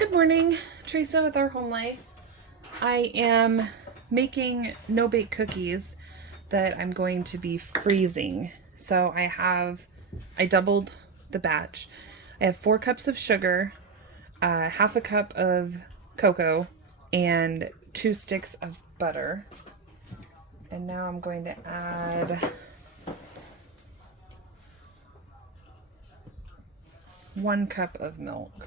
Good morning, Teresa with Our Home Life. I am making no-bake cookies that I'm going to be freezing. So I doubled the batch. I have 4 cups of sugar, half a cup of cocoa, and 2 sticks of butter. And now I'm going to add 1 cup of milk.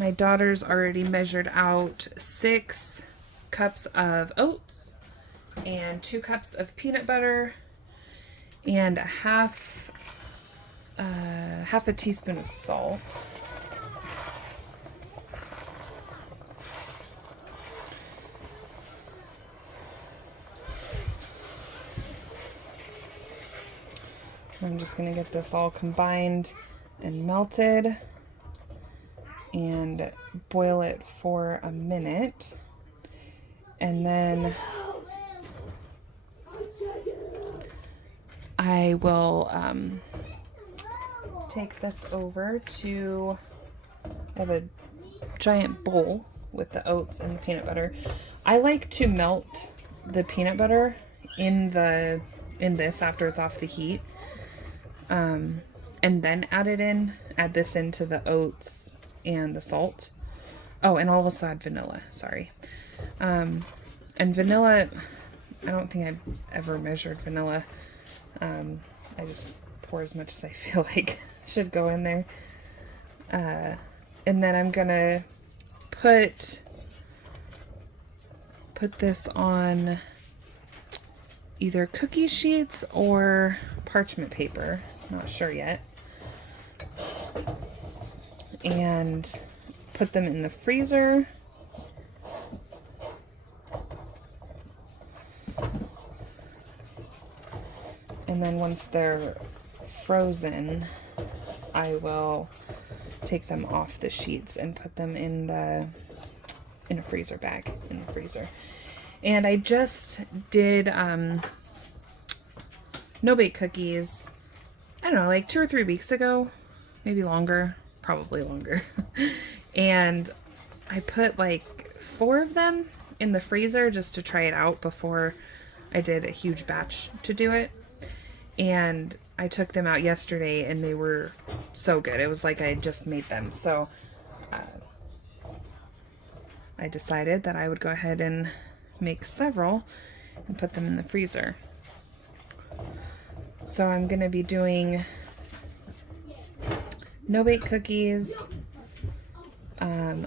My daughter's already measured out 6 cups of oats and 2 cups of peanut butter and half a teaspoon of salt. I'm just going to get this all combined and melted and boil it for a minute, and then I will take this over to, I have a giant bowl with the oats and the peanut butter. I like to melt the peanut butter in this after it's off the heat, and then add this into the oats and the salt. Oh, and I'll also add vanilla, sorry. And vanilla, I don't think I've ever measured vanilla. I just pour as much as I feel like should go in there. And then I'm gonna put this on either cookie sheets or parchment paper, not sure yet, and put them in the freezer. And then once they're frozen, I will take them off the sheets and put them in a freezer bag in the freezer. And I just did no-bake cookies, I don't know, like 2 or 3 weeks ago, maybe longer, probably longer. And I put like 4 of them in the freezer just to try it out before I did a huge batch to do it. And I took them out yesterday and they were so good. It was like I had just made them. So I decided that I would go ahead and make several and put them in the freezer. So I'm going to be doing no-bake cookies.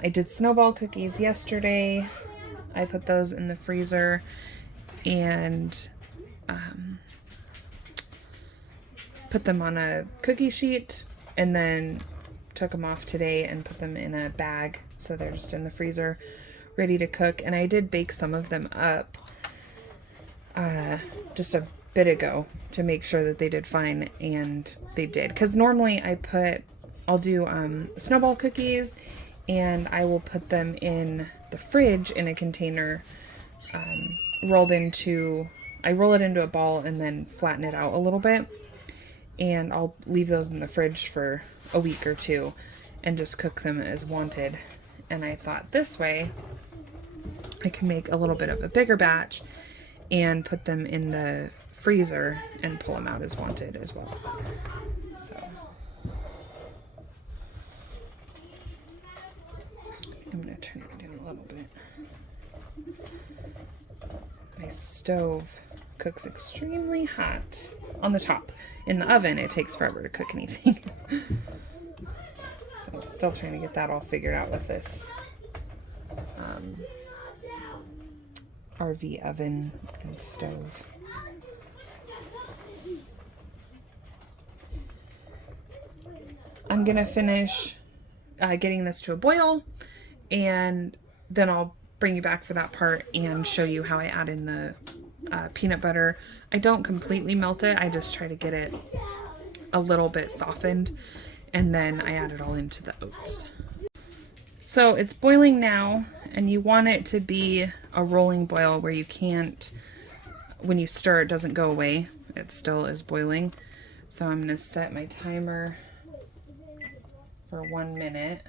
I did snowball cookies yesterday. I put those in the freezer and put them on a cookie sheet, and then took them off today and put them in a bag, so they're just in the freezer ready to cook. And I did bake some of them up just a bit ago to make sure that they did fine, and they did, because normally I'll do snowball cookies and I will put them in the fridge in a container, I roll it into a ball and then flatten it out a little bit, and I'll leave those in the fridge for a week or 2 and just cook them as wanted. And I thought this way I can make a little bit of a bigger batch and put them in the freezer and pull them out as wanted as well. So I'm going to turn it down a little bit. My stove cooks extremely hot on the top. In the oven, it takes forever to cook anything. So I'm still trying to get that all figured out with this RV oven and stove. I'm gonna finish getting this to a boil, and then I'll bring you back for that part and show you how I add in the peanut butter. I don't completely melt it, I just try to get it a little bit softened, and then I add it all into the oats. So it's boiling now, and you want it to be a rolling boil where you can't, when you stir, it doesn't go away. it still is boiling. So I'm gonna set my timer for 1 minute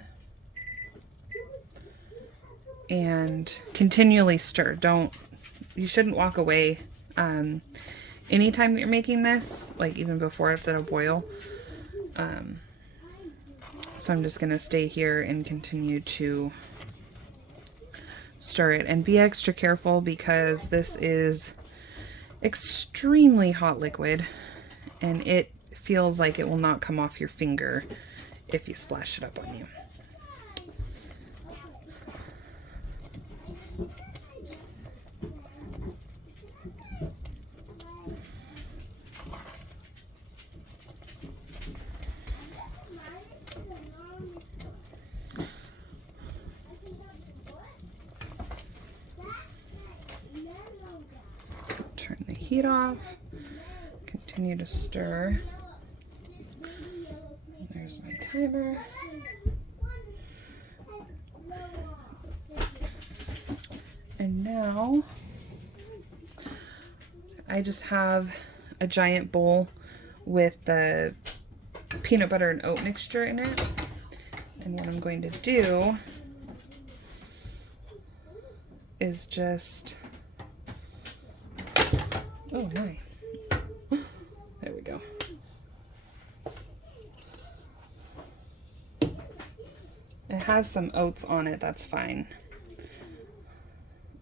and continually stir. You shouldn't walk away anytime that you're making this, like even before it's at a boil. So I'm just gonna stay here and continue to stir it, and be extra careful because this is extremely hot liquid and it feels like it will not come off your finger if you splash it up on you. Turn the heat off, continue to stir. There's my timer. And now I just have a giant bowl with the peanut butter and oat mixture in it. And what I'm going to do is just, oh my, there we go. It has some oats on it, that's fine.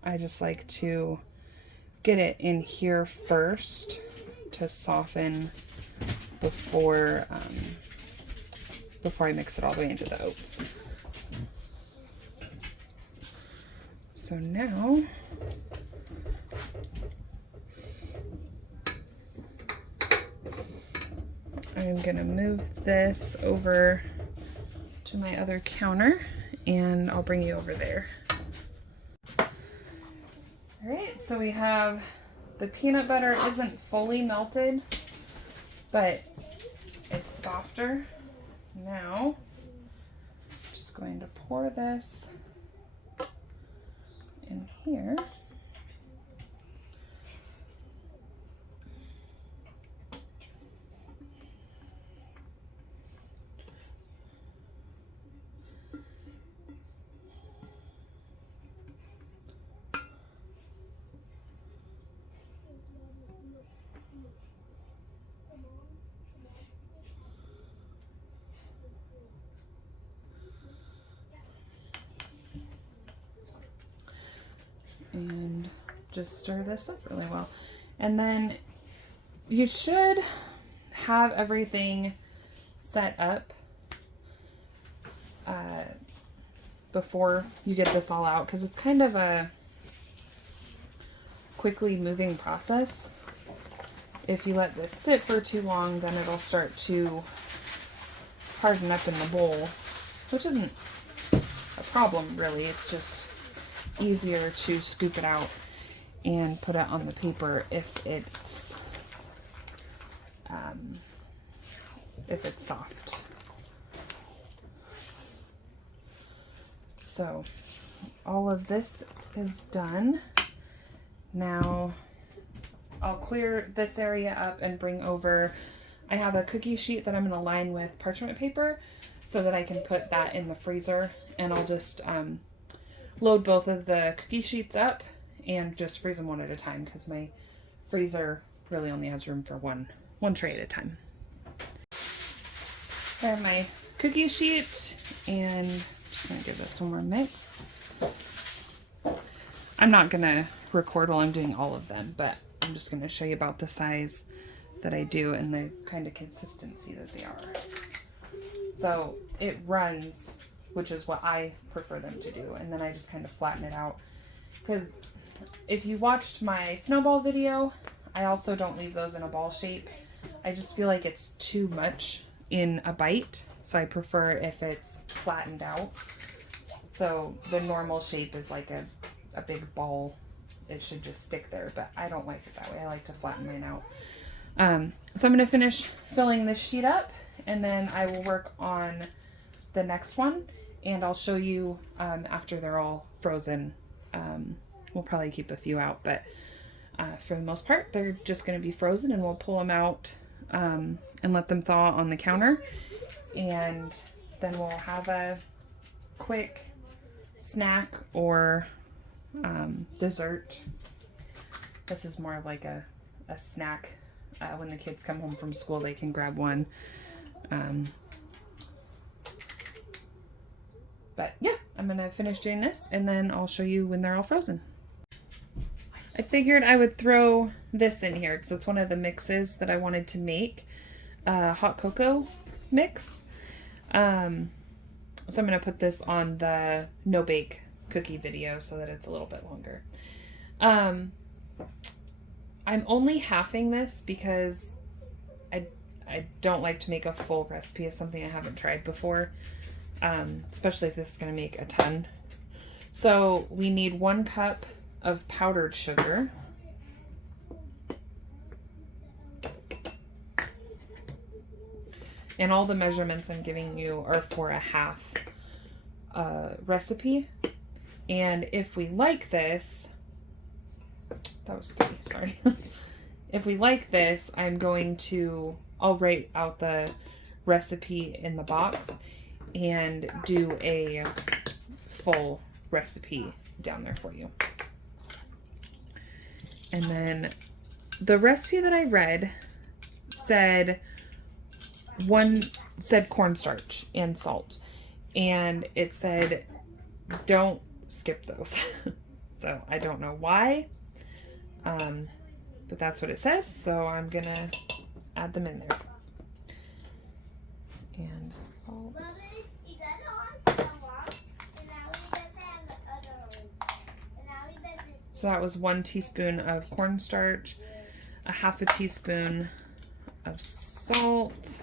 I just like to get it in here first to soften before I mix it all the way into the oats. So now I'm gonna move this over to my other counter and I'll bring you over there. All right, so we have the peanut butter isn't fully melted, but it's softer. Now, I'm just going to pour this in here. And just stir this up really well. And then you should have everything set up before you get this all out, because it's kind of a quickly moving process. If you let this sit for too long, then it'll start to harden up in the bowl, which isn't a problem really. It's just easier to scoop it out and put it on the paper if it's soft. So all of this is done. Now I'll clear this area up and bring over, I have a cookie sheet that I'm going to line with parchment paper so that I can put that in the freezer, and I'll just load both of the cookie sheets up and just freeze them one at a time, because my freezer really only has room for one tray at a time. I have my cookie sheet, and I'm just going to give this one more mix. I'm not going to record while I'm doing all of them, but I'm just going to show you about the size that I do and the kind of consistency that they are. So it runs, which is what I prefer them to do, and then I just kind of flatten it out. Because if you watched my snowball video, I also don't leave those in a ball shape. I just feel like it's too much in a bite, so I prefer if it's flattened out. So the normal shape is like a big ball. It should just stick there, but I don't like it that way. I like to flatten mine out. So I'm going to finish filling this sheet up, and then I will work on the next one, and I'll show you after they're all frozen. We'll probably keep a few out, but for the most part, they're just going to be frozen, and we'll pull them out and let them thaw on the counter. And then we'll have a quick snack or dessert. This is more like a snack. When the kids come home from school, they can grab one. But yeah, I'm going to finish doing this, and then I'll show you when they're all frozen. I figured I would throw this in here because it's one of the mixes that I wanted to make. Hot cocoa mix. So I'm going to put this on the no bake cookie video so that it's a little bit longer. I'm only halving this because I don't like to make a full recipe of something I haven't tried before, especially if this is going to make a ton. So we need 1 cup of powdered sugar. And all the measurements I'm giving you are for a half recipe. And if we like this, that was 3, sorry. If we like this, I'll write out the recipe in the box and do a full recipe down there for you. And then the recipe that I read said cornstarch and salt, and it said don't skip those. So I don't know why, but that's what it says, so I'm gonna add them in there. And salt. So that was 1 teaspoon of cornstarch, a half a teaspoon of salt,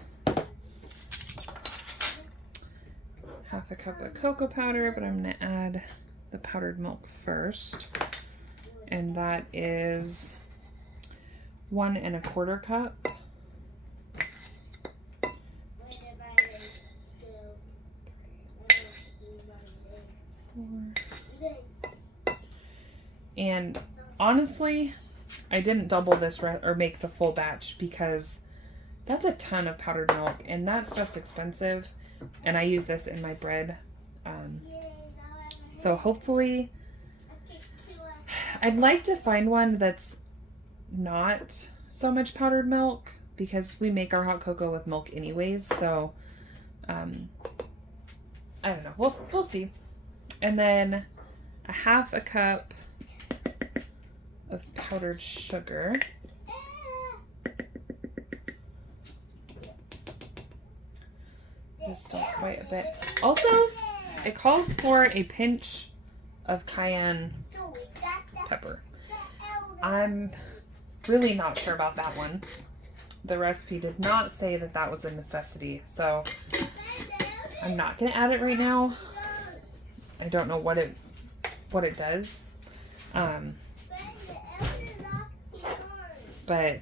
half a cup of cocoa powder, but I'm going to add the powdered milk first. And that is 1 1/4 cup. And honestly, I didn't double this or make the full batch because that's a ton of powdered milk, and that stuff's expensive, and I use this in my bread. So hopefully, I'd like to find one that's not so much powdered milk because we make our hot cocoa with milk anyways. So I don't know. We'll see. And then a half a cup of powdered sugar. There's still quite a bit. Also, it calls for a pinch of cayenne pepper. I'm really not sure about that one. The recipe did not say that that was a necessity, so I'm not going to add it right now. I don't know what it does. But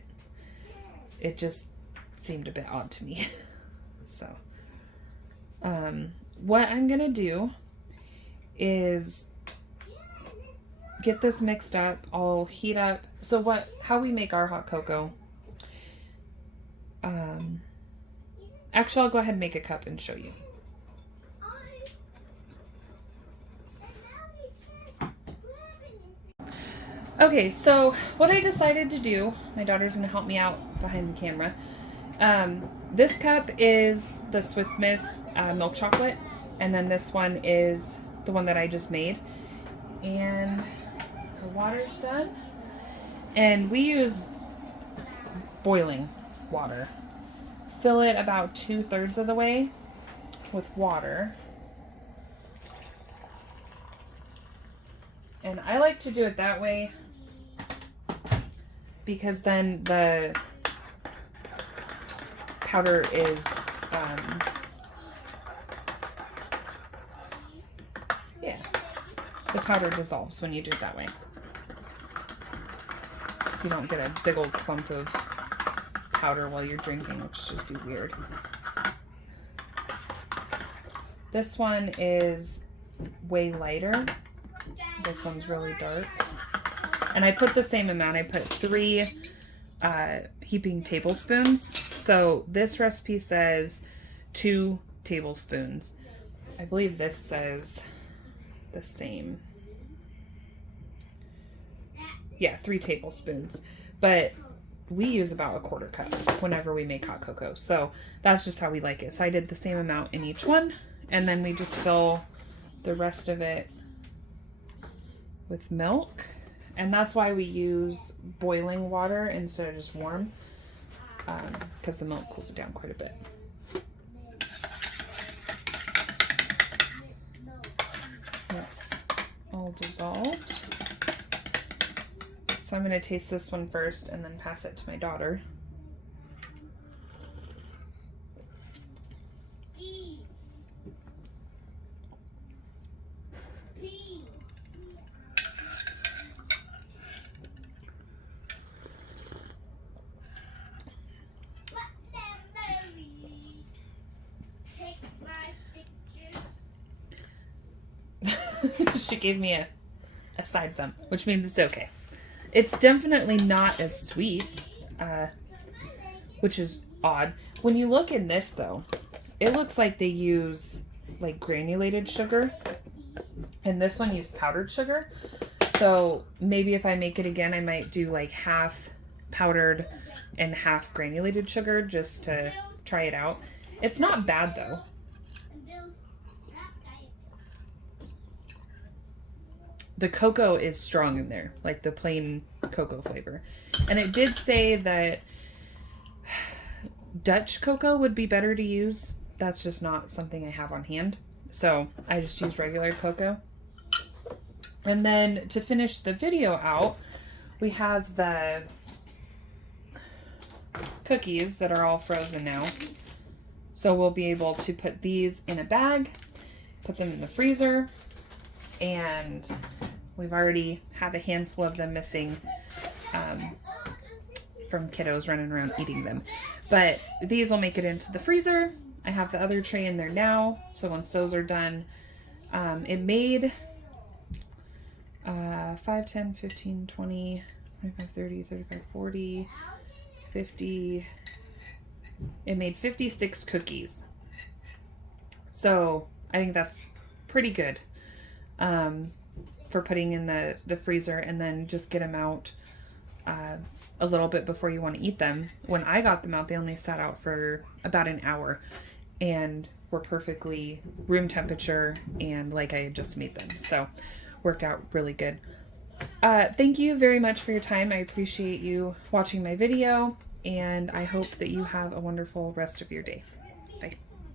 it just seemed a bit odd to me. So, what I'm gonna do is get this mixed up. I'll heat up. So how we make our hot cocoa. Actually, I'll go ahead and make a cup and show you. Okay, so what I decided to do, my daughter's going to help me out behind the camera. This cup is the Swiss Miss milk chocolate, and then this one is the one that I just made. And the water's done. And we use boiling water. Fill it about 2/3 of the way with water. And I like to do it that way because then the powder is the powder dissolves when you do it that way, so you don't get a big old clump of powder while you're drinking, which would just be weird. This one is way lighter. This one's really dark. And I put the same amount. I put 3 heaping tablespoons. So this recipe says 2 tablespoons. I believe this says the same. Yeah, 3 tablespoons. But we use about a 1/4 cup whenever we make hot cocoa. So that's just how we like it. So I did the same amount in each one. And then we just fill the rest of it with milk. And that's why we use boiling water instead of just warm. Because the milk cools it down quite a bit. It's all dissolved. So I'm going to taste this one first and then pass it to my daughter. She gave me a side thumb, which means it's okay. It's definitely not as sweet, which is odd. When you look in this, though, it looks like they use like granulated sugar, and this one used powdered sugar. So maybe if I make it again, I might do like half powdered and half granulated sugar just to try it out. It's not bad, though. The cocoa is strong in there, like the plain cocoa flavor. And it did say that Dutch cocoa would be better to use. That's just not something I have on hand. So I just use regular cocoa. And then to finish the video out, we have the cookies that are all frozen now. So we'll be able to put these in a bag, put them in the freezer, and we've already have a handful of them missing from kiddos running around eating them. But these will make it into the freezer. I have the other tray in there now. So once those are done, it made 5, 10, 15, 20, 25, 30, 35, 40, 50. It made 56 cookies. So I think that's pretty good. For putting in the freezer, and then just get them out a little bit before you want to eat them. When I got them out, they only sat out for about an hour and were perfectly room temperature and like I had just made them. So worked out really good. Thank you very much for your time. I appreciate you watching my video, and I hope that you have a wonderful rest of your day. Bye.